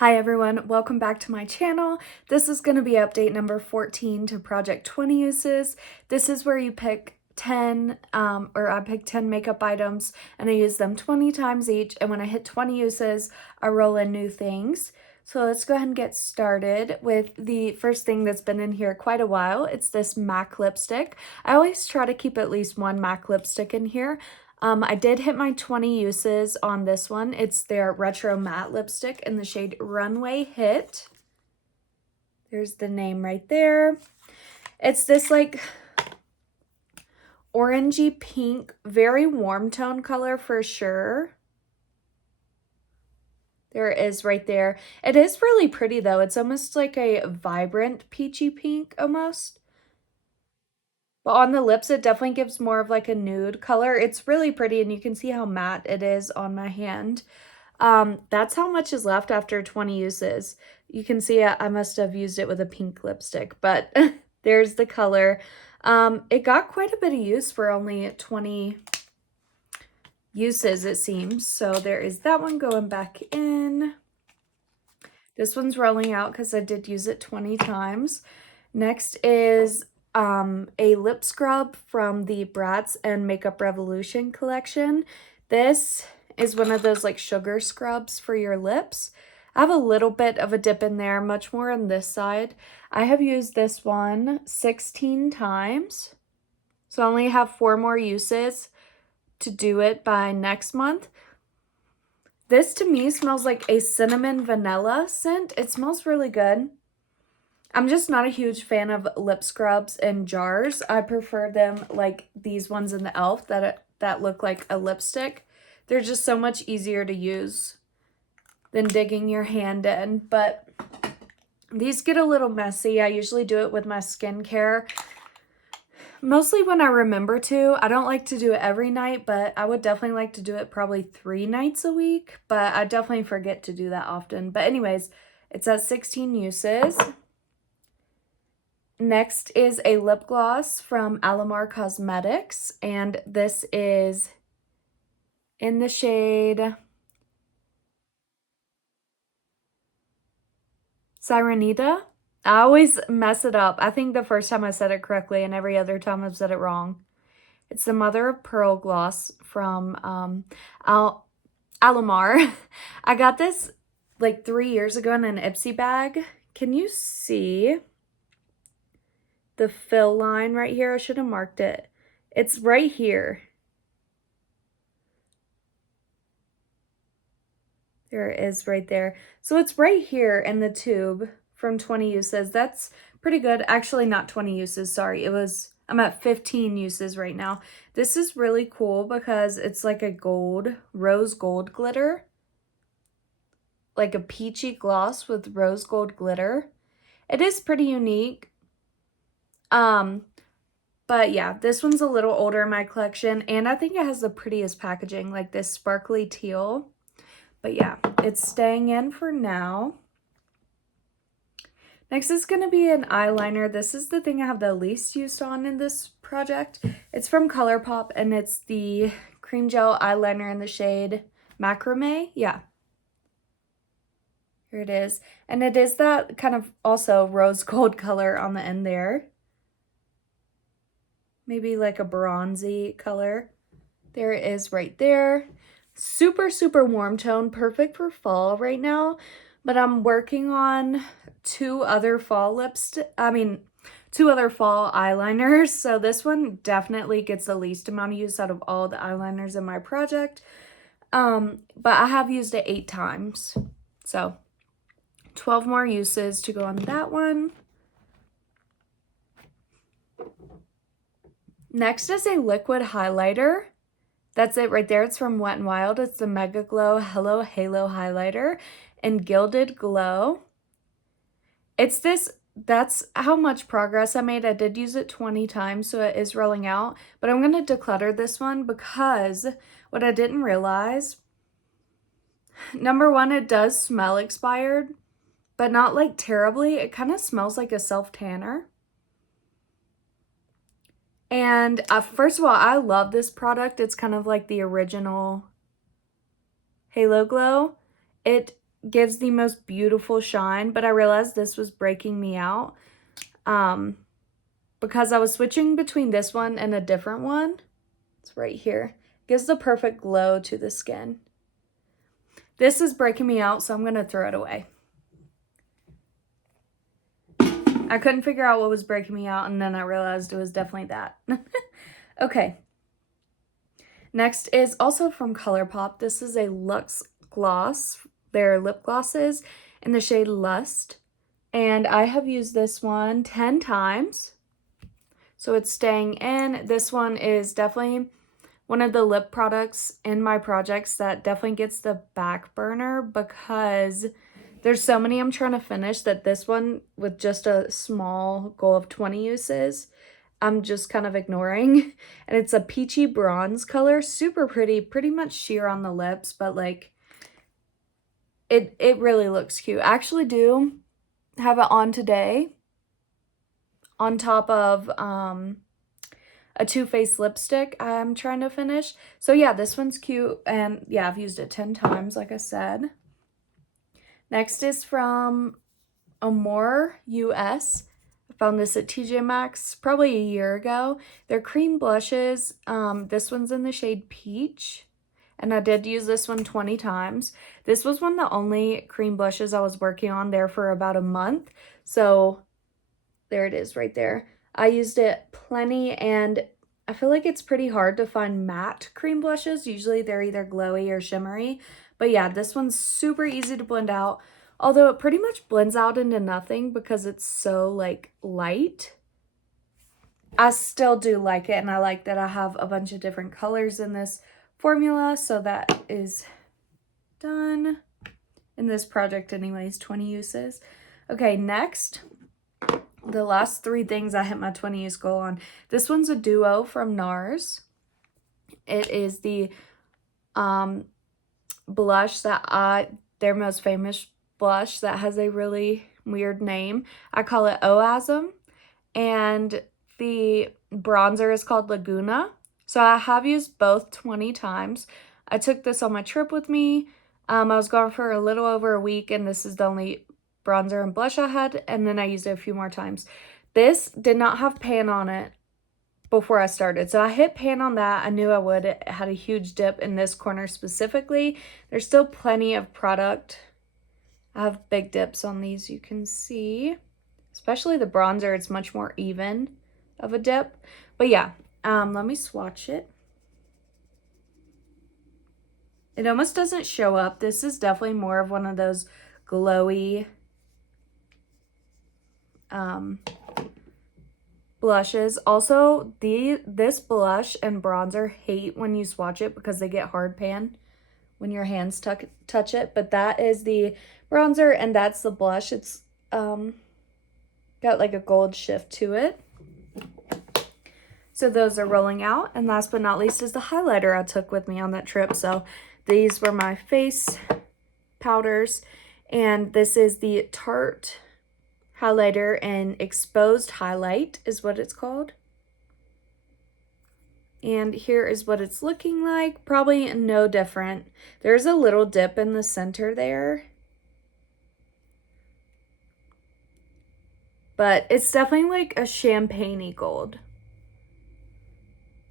Hi everyone, welcome back to my channel. This is going to be update number 14 to Project 20 uses. This is where you pick 10, I pick 10 makeup items and I use them 20 times each, and when I hit 20 uses, I roll in new things. So let's go ahead and get started with the first thing that's been in here quite a while. It's this MAC lipstick. I always try to keep at least one MAC lipstick in here. I did hit my 20 uses on this one. It's their Retro Matte Lipstick in the shade Runway Hit. There's the name right there. It's this like orangey pink, very warm tone color for sure. There it is right there. It is really pretty though. It's almost like a vibrant peachy pink almost. But on the lips, it definitely gives more of like a nude color. It's really pretty, and you can see how matte it is on my hand. That's how much is left after 20 uses. You can see I must have used it with a pink lipstick, but there's the color. It got quite a bit of use for only 20 uses, it seems. So there is that one going back in. This one's rolling out because I did use it 20 times. Next is a lip scrub from the Bratz and Makeup Revolution collection. This is one of those like sugar scrubs for your lips. I have a little bit of a dip in there, much more on this side. I have used this one 16 times, so I only have 4 more uses to do it by next month. This to me smells like a cinnamon vanilla scent. It smells really good. I'm just not a huge fan of lip scrubs in jars. I prefer them like these ones in the e.l.f. that look like a lipstick. They're just so much easier to use than digging your hand in. But these get a little messy. I usually do it with my skincare, mostly when I remember to. I don't like to do it every night, but I would definitely like to do it probably 3 nights a week. But I definitely forget to do that often. But anyways, it's at 16 uses. Next is a lip gloss from Alamar Cosmetics, and this is in the shade Sirenita. I always mess it up. I think the first time I said it correctly and every other time I've said it wrong. It's the Mother of Pearl gloss from Alamar. I got this like 3 years ago in an Ipsy bag. Can you see the fill line right here? I should have marked it. It's right here. There it is right there. So it's right here in the tube from 20 uses. That's pretty good. Actually, not 20 uses, sorry. I'm at 15 uses right now. This is really cool because it's like a rose gold glitter. Like a peachy gloss with rose gold glitter. It is pretty unique. But yeah, this one's a little older in my collection, and I think it has the prettiest packaging, like this sparkly teal. But yeah, it's staying in for now. Next is going to be an eyeliner. This is the thing I have the least used on in this project. It's from ColourPop, and it's the cream gel eyeliner in the shade Macrame. Yeah. Here it is. And it is that kind of also rose gold color on the end there. Maybe like a bronzy color. There it is right there. Super, super warm tone, perfect for fall right now. But I'm working on 2 other fall eyeliners. So this one definitely gets the least amount of use out of all the eyeliners in my project. But I have used it 8 times. So 12 more uses to go on that one. Next is a liquid highlighter. That's it right there. It's from Wet n Wild. It's the Mega Glow Hello Halo Highlighter in Gilded Glow. That's how much progress I made. I did use it 20 times, so it is rolling out. But I'm going to declutter this one because what I didn't realize, number one, it does smell expired, but not like terribly. It kind of smells like a self-tanner. And first of all, I love this product. It's kind of like the original Halo Glow. It gives the most beautiful shine, but I realized this was breaking me out because I was switching between this one and a different one. It's right here. Gives the perfect glow to the skin. This is breaking me out, so I'm going to throw it away. I couldn't figure out what was breaking me out, and then I realized it was definitely that. Okay. Next is also from ColourPop. This is a Luxe Gloss. They're lip glosses in the shade Lust. And I have used this one 10 times. So it's staying in. This one is definitely one of the lip products in my projects that definitely gets the back burner because there's so many I'm trying to finish that this one, with just a small goal of 20 uses, I'm just kind of ignoring. And it's a peachy bronze color, super pretty, pretty much sheer on the lips, but like it really looks cute. I actually do have it on today on top of a Too Faced lipstick I'm trying to finish. So yeah, this one's cute, and yeah, I've used it 10 times, like I said. Next is from Amore US. I found this at TJ Maxx probably a year ago. They're cream blushes. This one's in the shade Peach, and I did use this one 20 times. This was one of the only cream blushes I was working on there for about a month. So there it is right there. I used it plenty, and I feel like it's pretty hard to find matte cream blushes. Usually they're either glowy or shimmery. But yeah, this one's super easy to blend out. Although it pretty much blends out into nothing because it's so like light. I still do like it, and I like that I have a bunch of different colors in this formula. So that is done in this project anyways, 20 uses. Okay, next, the last 3 things I hit my 20 use goal on. This one's a duo from NARS. It is the blush their most famous blush that has a really weird name. I call it Oasm, and the bronzer is called Laguna. So I have used both 20 times. I took this on my trip with me. I was gone for a little over a week, and this is the only bronzer and blush I had, and then I used it a few more times. This did not have pan on it before I started, so I hit pan on that. I knew I would. It had a huge dip in this corner specifically. There's still plenty of product. I have big dips on these, you can see, especially the bronzer. It's much more even of a dip, but yeah, let me swatch it. It almost doesn't show up. This is definitely more of one of those glowy blushes. Also, this blush and bronzer hate when you swatch it because they get hard pan when your hands touch it. But that is the bronzer, and that's the blush. It's got like a gold shift to it. So those are rolling out. And last but not least is the highlighter I took with me on that trip. So these were my face powders, and this is the Tarte highlighter, and Exposed Highlight is what it's called. And here is what it's looking like. Probably no different. There's a little dip in the center there, but it's definitely like a champagne-y gold.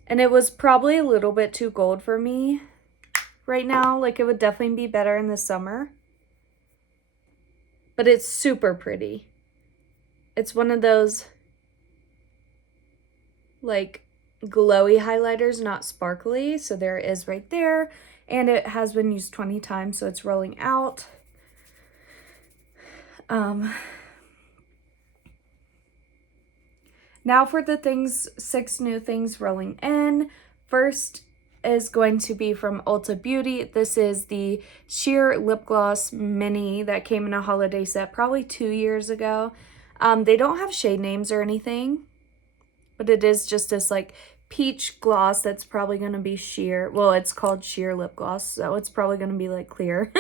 And it was probably a little bit too gold for me right now. Like, it would definitely be better in the summer. But it's super pretty. It's one of those like glowy highlighters, not sparkly. So there it is right there. And it has been used 20 times, so it's rolling out. Now for the 6 new things rolling in. First is going to be from Ulta Beauty. This is the Sheer Lip Gloss Mini that came in a holiday set probably 2 years ago. They don't have shade names or anything, but it is just this like peach gloss that's probably going to be sheer. Well, it's called Sheer Lip Gloss, so it's probably going to be like clear.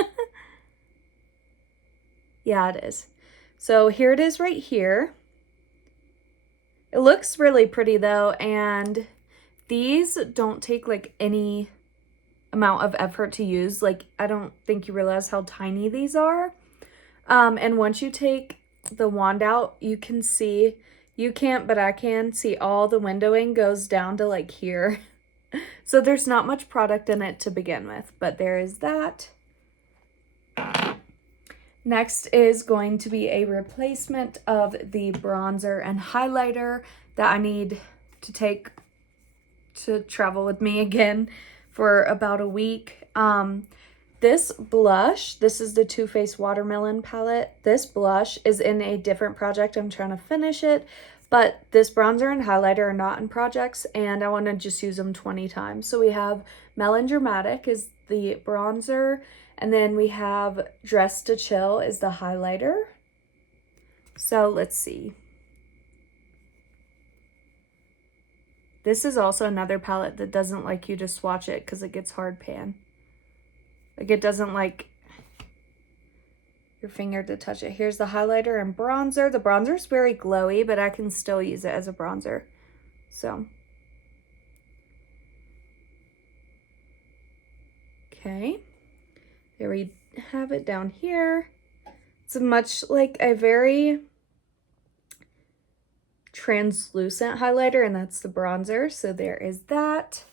Yeah, it is. So here it is right here. It looks really pretty though, and these don't take like any amount of effort to use. Like, I don't think you realize how tiny these are. And once you take the wand out, you can see, you can't, but I can see all the windowing goes down to like here. So there's not much product in it to begin with, but there is that. Next is going to be a replacement of the bronzer and highlighter that I need to take to travel with me again for about a week. This blush, this is the Too Faced Watermelon palette. This blush is in a different project. I'm trying to finish it, but this bronzer and highlighter are not in projects, and I want to just use them 20 times. So we have Melon Dramatic is the bronzer, and then we have Dress to Chill is the highlighter. So let's see. This is also another palette that doesn't like you to swatch it because it gets hard pan. Like, it doesn't like your finger to touch it. Here's the highlighter and bronzer. The bronzer is very glowy, but I can still use it as a bronzer. So, okay. There we have it down here. It's much like a very translucent highlighter, and that's the bronzer. So there is that.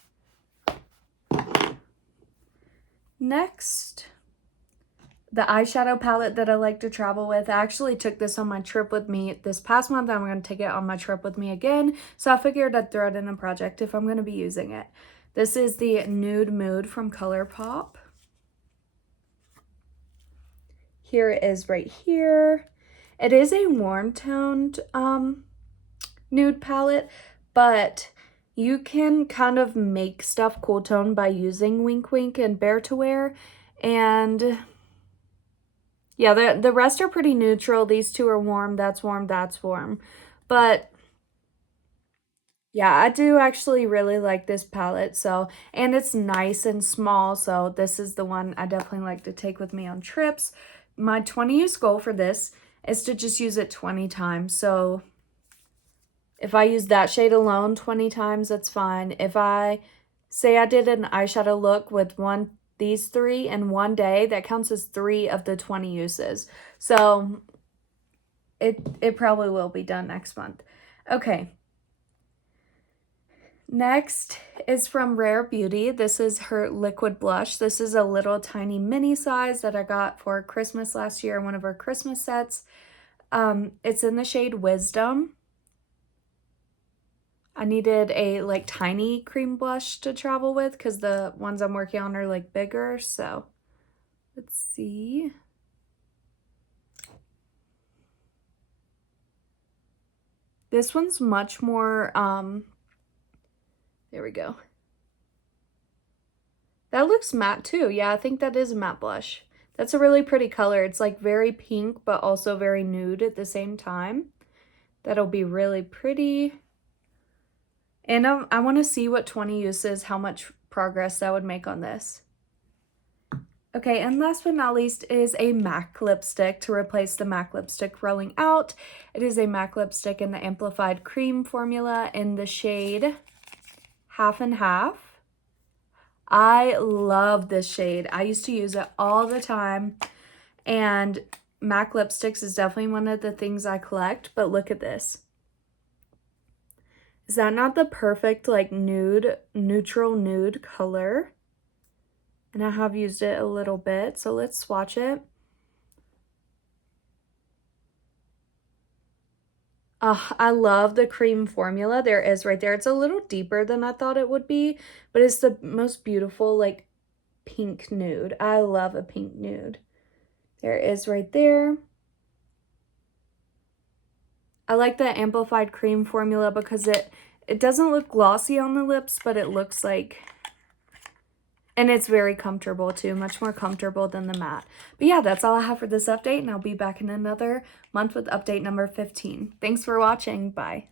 Next, the eyeshadow palette that I like to travel with. I actually took this on my trip with me this past month. I'm going to take it on my trip with me again. So I figured I'd throw it in a project if I'm going to be using it. This is the Nude Mood from ColourPop. Here it is right here. It is a warm toned nude palette, but you can kind of make stuff cool tone by using Wink Wink and Bare to Wear. And yeah, the rest are pretty neutral. These two are warm, that's warm, that's warm. But yeah, I do actually really like this palette. So, and it's nice and small. So this is the one I definitely like to take with me on trips. My 20 use goal for this is to just use it 20 times. So if I use that shade alone 20 times, that's fine. If I say I did an eyeshadow look with these three in one day, that counts as 3 of the 20 uses. So it probably will be done next month. Okay. Next is from Rare Beauty. This is her liquid blush. This is a little tiny mini size that I got for Christmas last year, one of her Christmas sets. It's in the shade Wisdom. I needed a like tiny cream blush to travel with because the ones I'm working on are like bigger. So let's see. This one's much more, there we go. That looks matte too. Yeah, I think that is a matte blush. That's a really pretty color. It's like very pink, but also very nude at the same time. That'll be really pretty. And I want to see what 20 uses, how much progress that would make on this. Okay, and last but not least is a MAC lipstick to replace the MAC lipstick rolling out. It is a MAC lipstick in the Amplified Cream formula in the shade Half and Half. I love this shade. I used to use it all the time, and MAC lipsticks is definitely one of the things I collect, but look at this. Is that not the perfect like nude, neutral nude color? And I have used it a little bit, so let's swatch it. I love the cream formula. There is right there. It's a little deeper than I thought it would be, but it's the most beautiful like pink nude. I love a pink nude. There it is right there. I like the Amplified Cream formula because it doesn't look glossy on the lips, but it looks like, and it's very comfortable too, much more comfortable than the matte. But yeah, that's all I have for this update, and I'll be back in another month with update number 15. Thanks for watching. Bye.